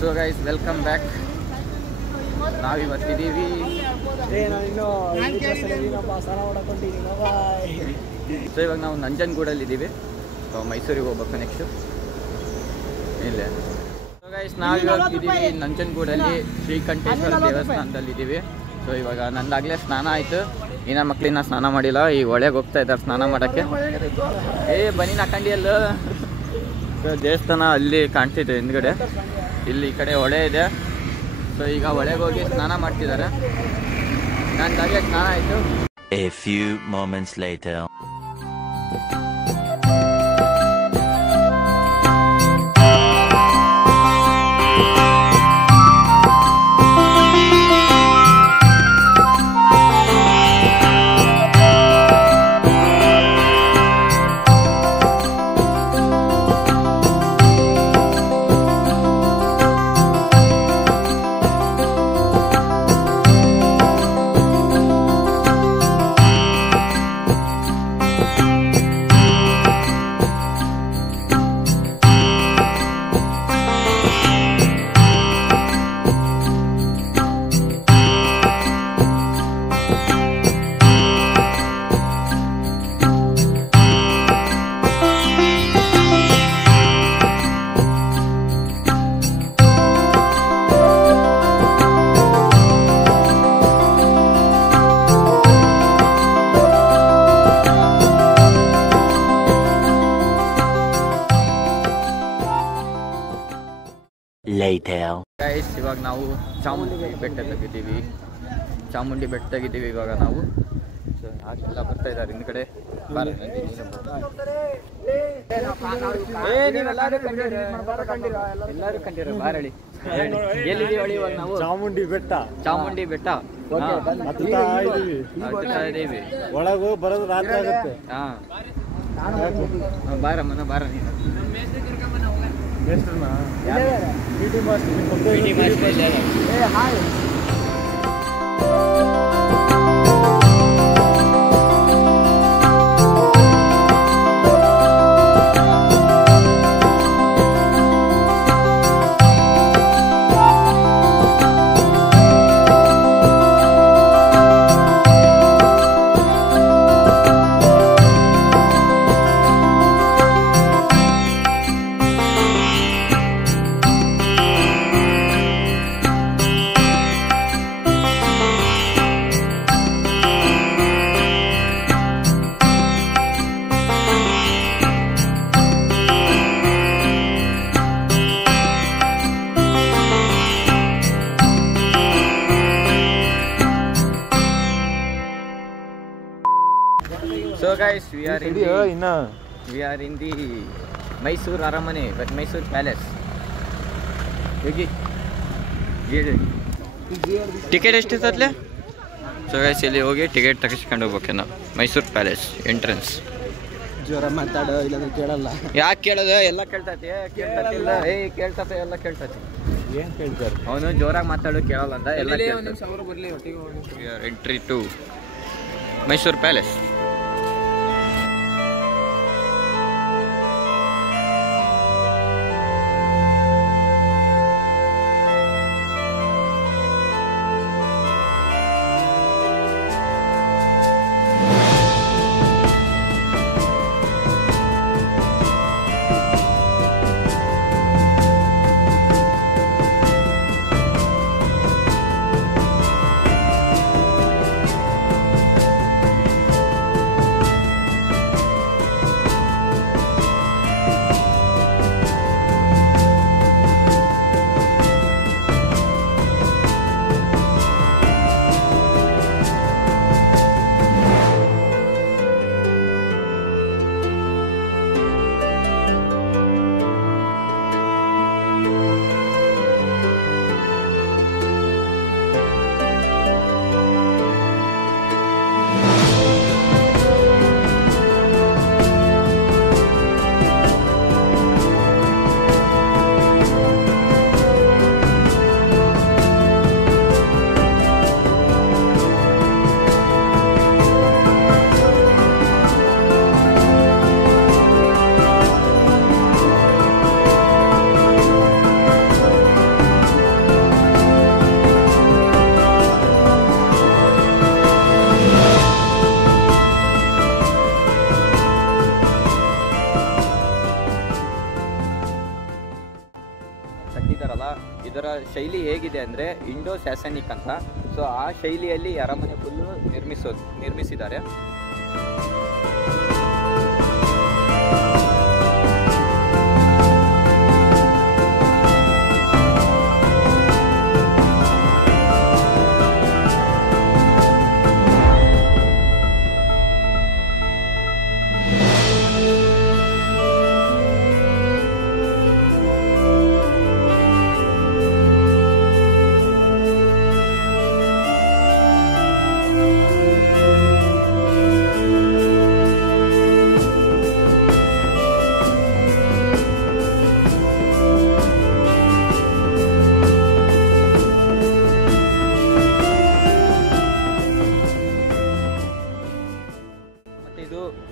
So guys welcome back. ನಾವಿವತ್ತಿದ್ದೀವಿ so ಇವಾಗ ನಾವು ನಂಜನಗೂಡಲ್ಲಿದ್ದೀವಿ. ಸೊ ಮೈಸೂರಿಗೆ ಹೋಗ್ಬೇಕು ನೆಕ್ಸ್ಟು ಇಲ್ಲೇ. ಸೊ ಗೈಸ್ ನಾವಿವಾಗಿದ್ದೀವಿ ನಂಜನಗೂಡಲ್ಲಿ ಶ್ರೀಕಂಠೇಶ್ವರ ದೇವಸ್ಥಾನದಲ್ಲಿದ್ದೀವಿ. ಸೊ ಇವಾಗ ನಂದಾಗಲೇ ಸ್ನಾನ ಆಯಿತು, ಇನ್ನ ಮಕ್ಕಳಿನ್ನ ಸ್ನಾನ ಮಾಡಿಲ್ಲ. ಈ ಹೊಳೆಗೆ ಹೋಗ್ತಾ ಇದ್ದಾರೆ ಸ್ನಾನ ಮಾಡೋಕ್ಕೆ. ಬನ್ನಿ ನಾಕಂಡಿಯಲ್ಲ. ಸೊ ದೇವಸ್ಥಾನ ಅಲ್ಲಿ ಕಾಣ್ತಿದೆ ಹಿಂದ್ಗಡೆ, ಇಲ್ಲಿ ಈ ಕಡೆ ಹೊಳೆ ಇದೆ. ಸೊ ಈಗ ಹೊಳೆಗೆ ಹೋಗಿ ಸ್ನಾನ ಮಾಡ್ತಿದ್ದಾರೆ. ನಂದಾಗಲೇ ಸ್ನಾನ ಆಯಿತು. A few moments later. Guys ಇವಾಗ ನಾವು ಚಾಮುಂಡಿ ಬೆಟ್ಟ ತೆಗಿದ್ದೀವಿ ಇವಾಗ ನಾವು. ಸೊ ಹಾಗೆಲ್ಲ ಬರ್ತಾ ಇದ್ದಾರೆ ಹಿಂದ್ಗಡೆ. ಎಲ್ಲರೂ ಕಂಡಿರೋ ಬಾರಳಿ ಎಲ್ಲಿದ್ದೀವಿ ಹೇಳಿ ಇವಾಗ ನಾವು? ಚಾಮುಂಡಿ ಬೆಟ್ಟ ಇದ್ದೀವಿ. ಒಳಗೆ ಬರೋದು ರಾತ್ರಿ ಆಗುತ್ತೆ. ಬಾರಮ್ಮನ ಬಾರ ನೀನು. So guys, we are in the Mysore Aramane, Mysore Palace. Ticket ಎಷ್ಟಿರ್ತದೆ? ಸೊ ಗೈಸ್ ಇಲ್ಲಿ ಹೋಗಿ ಟಿಕೆಟ್ ತೆಗೆಸ್ಕೊಂಡು ಹೋಗ್ಬೇಕು ನಾವು. Mysuru palace entrance. ಜೋರ ಮಾತಾಡೋ ಇಲ್ಲಾಂದ್ರೆ ಕೇಳಲ್ಲ. ಯಾಕೆ ಕೇಳೋದು? ಎಲ್ಲ ಕೇಳ್ತತಿ. ಕೇಳ್ತತಿಲ್ಲ ಕೇಳ್ತತೆ, ಎಲ್ಲ ಕೇಳ್ತತಿ. ಏನು ಕೇಳ್ತಾರೆ? ಅವನು ಜೋರಾಗಿ ಮಾತಾಡೋ ಕೇಳಲ್ಲ ಅಂತ ಎಲ್ಲ. Entry to Mysuru palace. ಕಟ್ಟಿದಾರಲ್ಲ ಇದರ ಶೈಲಿ ಹೇಗಿದೆ ಅಂದರೆ ಇಂಡೋ ಸ್ಯಾಸನಿಕ್ ಅಂತ. ಸೊ ಆ ಶೈಲಿಯಲ್ಲಿ ಅರಮನೆ ಫುಲ್ಲು ನಿರ್ಮಿಸಿದ್ದಾರೆ.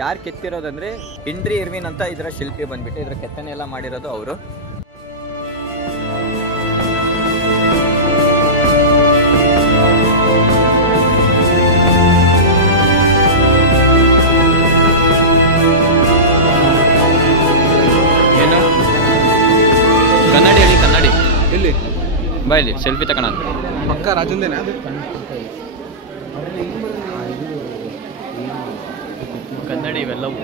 ಯಾರು ಕೆತ್ತಿರೋದಂದ್ರೆ ಹೆನ್ರಿ ಇರ್ವಿನ್ ಅಂತ ಇದರ ಶಿಲ್ಪಿ ಬಂದ್ಬಿಟ್ಟು ಇದರ ಕೆತ್ತನೆ ಎಲ್ಲ ಮಾಡಿರೋದು ಅವರು. ಏನು ಕನ್ನಡಿ ಹೇಳಿ, ಕನ್ನಡಿ ಇಲ್ಲಿ ಬಾ, ಇಲ್ಲಿ ಸೆಲ್ಫಿ ತಗೋಣ. ಪಕ್ಕ ರಾಜಂದೇನಾ? ಕನ್ನಡಿ ಇವೆಲ್ಲವು.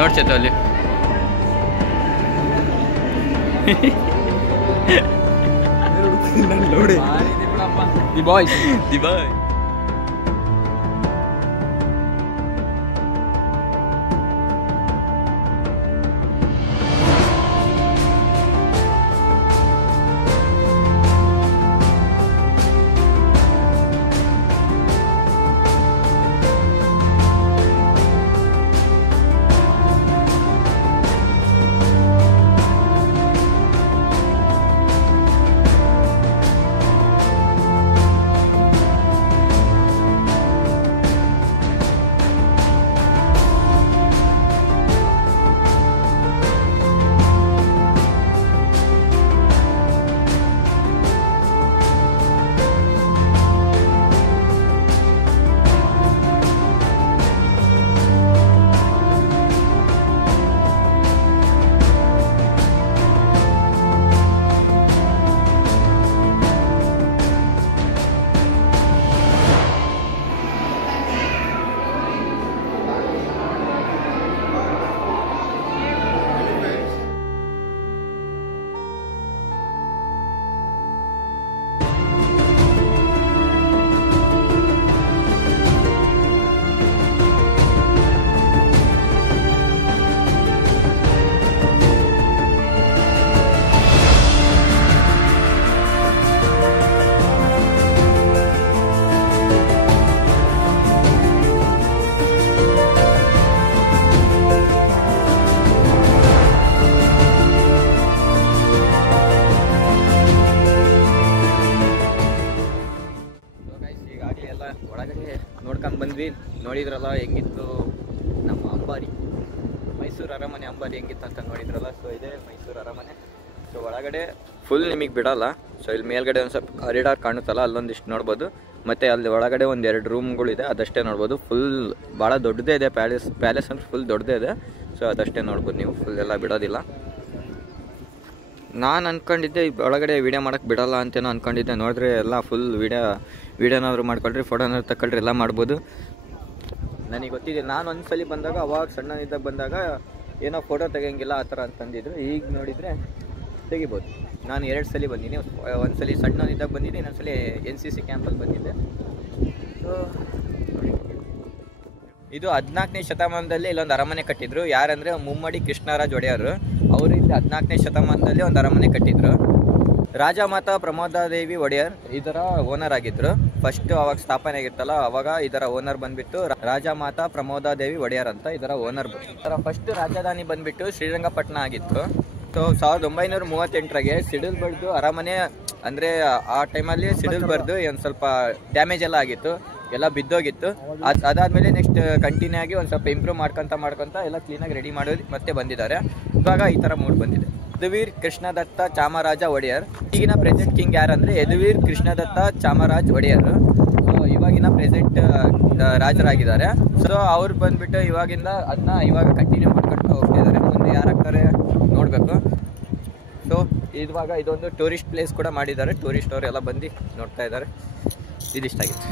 ನೋಡ್ಚೇತ ಅಲ್ಲಿ ನೋಡಿ ದಿ ಬಾಯ್. ಒಳಗಡೆ ನೋಡ್ಕೊಂಡು ಬಂದ್ವಿ, ನೋಡಿದ್ರಲ್ಲ ಹೆಂಗಿತ್ತು ನಮ್ಮ ಅಂಬಾರಿ, ಮೈಸೂರು ಅರಮನೆ ಅಂಬಾರಿ ಹೆಂಗಿತ್ತು ಅಂತ ನೋಡಿದ್ರಲ್ಲ. ಸೊ ಇದೇ ಮೈಸೂರು ಅರಮನೆ. ಸೊ ಒಳಗಡೆ ಫುಲ್ ನಿಮಗೆ ಬಿಡೋಲ್ಲ. ಸೊ ಇಲ್ಲಿ ಮೇಲ್ಗಡೆ ಒಂದು ಸ್ವಲ್ಪ ಕಾರಿಡಾರ್ ಕಾಣುತ್ತಲ್ಲ, ಅಲ್ಲೊಂದಿಷ್ಟು ನೋಡ್ಬೋದು. ಮತ್ತು ಅಲ್ಲಿ ಒಳಗಡೆ ಒಂದು 2 ರೂಮ್ಗಳಿದೆ, ಅದಷ್ಟೇ ನೋಡ್ಬೋದು. ಫುಲ್ ಭಾಳ ದೊಡ್ಡದೇ ಇದೆ ಪ್ಯಾಲೇಸ್ ಅಂದ್ರೆ ಫುಲ್ ದೊಡ್ಡದೇ ಇದೆ. ಸೊ ಅದಷ್ಟೇ ನೋಡ್ಬೋದು ನೀವು, ಫುಲ್ ಎಲ್ಲ ಬಿಡೋದಿಲ್ಲ. ನಾನು ಅಂದ್ಕೊಂಡಿದ್ದೆ ಒಳಗಡೆ ವೀಡಿಯೋ ಮಾಡೋಕ್ಕೆ ಬಿಡೋಲ್ಲ ಅಂತೇನೋ ಅಂದ್ಕೊಂಡಿದ್ದೆ. ನೋಡಿದ್ರೆ ಎಲ್ಲ ಫುಲ್ ವೀಡಿಯೋನಾದ್ರು ಮಾಡ್ಕೊಳ್ರಿ, ಫೋಟೋನಾದ್ರು ತಗೊಳ್ರಿ, ಎಲ್ಲ ಮಾಡ್ಬೋದು. ನನಗೆ ಗೊತ್ತಿದೆ, ನಾನು ಒಂದ್ಸಲಿ ಬಂದಾಗ ಅವಾಗ ಸಣ್ಣನಿದ್ದಾಗ ಬಂದಾಗ ಏನೋ ಫೋಟೋ ತೆಗಿಯಂಗಿಲ್ಲ ಆ ಥರ ಅಂತಂದಿದ್ರು. ಈಗ ನೋಡಿದರೆ ತೆಗಿಬೋದು. ನಾನು 2 ಸಲ ಬಂದೀನಿ. ಒಂದ್ಸಲಿ ಸಣ್ಣನಿದ್ದಾಗ ಬಂದಿದ್ದೆ, ಇನ್ನೊಂದ್ಸಲಿ NCC ಕ್ಯಾಂಪಲ್ಲಿ ಬಂದಿದ್ದೆ. ಸೊ ಇದು 14ನೇ ಶತಮಾನದಲ್ಲಿ ಇಲ್ಲೊಂದು ಅರಮನೆ ಕಟ್ಟಿದ್ರು. ಯಾರಂದರೆ ಮುಮ್ಮಡಿ ಕೃಷ್ಣರಾಜ ಒಡೆಯರು. ಅವರು ಇಲ್ಲಿ 14ನೇ ಶತಮಾನದಲ್ಲಿ ಒಂದು ಅರಮನೆ ಕಟ್ಟಿದ್ರು. ರಾಜಮಾತಾ ಪ್ರಮೋದಾದೇವಿ ಒಡೆಯರ್ ಇದರ ಓನರ್ ಆಗಿದ್ರು. ಫಸ್ಟ್ ಅವಾಗ ಸ್ಥಾಪನೆ ಆಗಿತ್ತಲ್ಲ ಅವಾಗ ಇದರ ಓನರ್ ಬಂದ್ಬಿಟ್ಟು ರಾಜಮಾತಾ ಪ್ರಮೋದಾದೇವಿ ಒಡೆಯರ್ ಅಂತ ಇದರ ಓನರ್. ಇದರ ಫಸ್ಟ್ ರಾಜಧಾನಿ ಬಂದ್ಬಿಟ್ಟು ಶ್ರೀರಂಗಪಟ್ಟಣ ಆಗಿತ್ತು. ಸೊ 1938 ಸಿಡಿಲ್ ಬಡ್ದು ಅರಮನೆ ಅಂದರೆ ಆ ಟೈಮಲ್ಲಿ ಸಿಡಿಲ್ ಬರೆದು ಒಂದು ಸ್ವಲ್ಪ ಡ್ಯಾಮೇಜ್ ಎಲ್ಲ ಆಗಿತ್ತು, ಎಲ್ಲ ಬಿದ್ದೋಗಿತ್ತು. ಅದಾದಮೇಲೆ ನೆಕ್ಸ್ಟ್ ಕಂಟಿನ್ಯೂ ಆಗಿ ಒಂದು ಸ್ವಲ್ಪ ಇಂಪ್ರೂವ್ ಮಾಡ್ಕೊತ ಎಲ್ಲ ಕ್ಲೀನಾಗಿ ರೆಡಿ ಮಾಡೋದು ಮತ್ತೆ ಬಂದಿದ್ದಾರೆ. ಇವಾಗ ಈ ಥರ ಮೂಡ್ ಬಂದಿದೆ. ಯದುವೀರ್ ಕೃಷ್ಣದತ್ತ ಚಾಮರಾಜ ಒಡೆಯರ್ ಈಗಿನ ಪ್ರೆಸೆಂಟ್ ಕಿಂಗ್ ಯಾರಂದರೆ ಯದುವೀರ್ ಕೃಷ್ಣದತ್ತ ಚಾಮರಾಜ್ ಒಡೆಯರ್. ಸೊ ಇವಾಗಿನ ಪ್ರೆಸೆಂಟ್ ರಾಜರಾಗಿದ್ದಾರೆ. ಸೊ ಅವ್ರು ಬಂದ್ಬಿಟ್ಟು ಇವಾಗ ಕಂಟಿನ್ಯೂ ಮಾಡ್ಕೊಂಡು ಹೋಗ್ತಿದ್ದಾರೆ. ಮುಂದೆ ಯಾರಾಗ್ತಾರೆ ನೋಡಬೇಕು. ಸೊ ಇವಾಗ ಇದೊಂದು ಟೂರಿಸ್ಟ್ ಪ್ಲೇಸ್ ಕೂಡ ಮಾಡಿದ್ದಾರೆ. ಟೂರಿಸ್ಟ್ ಅವರೆಲ್ಲ ಬಂದು ನೋಡ್ತಾ ಇದ್ದಾರೆ. ಇದಿಷ್ಟಾಗಿತ್ತು.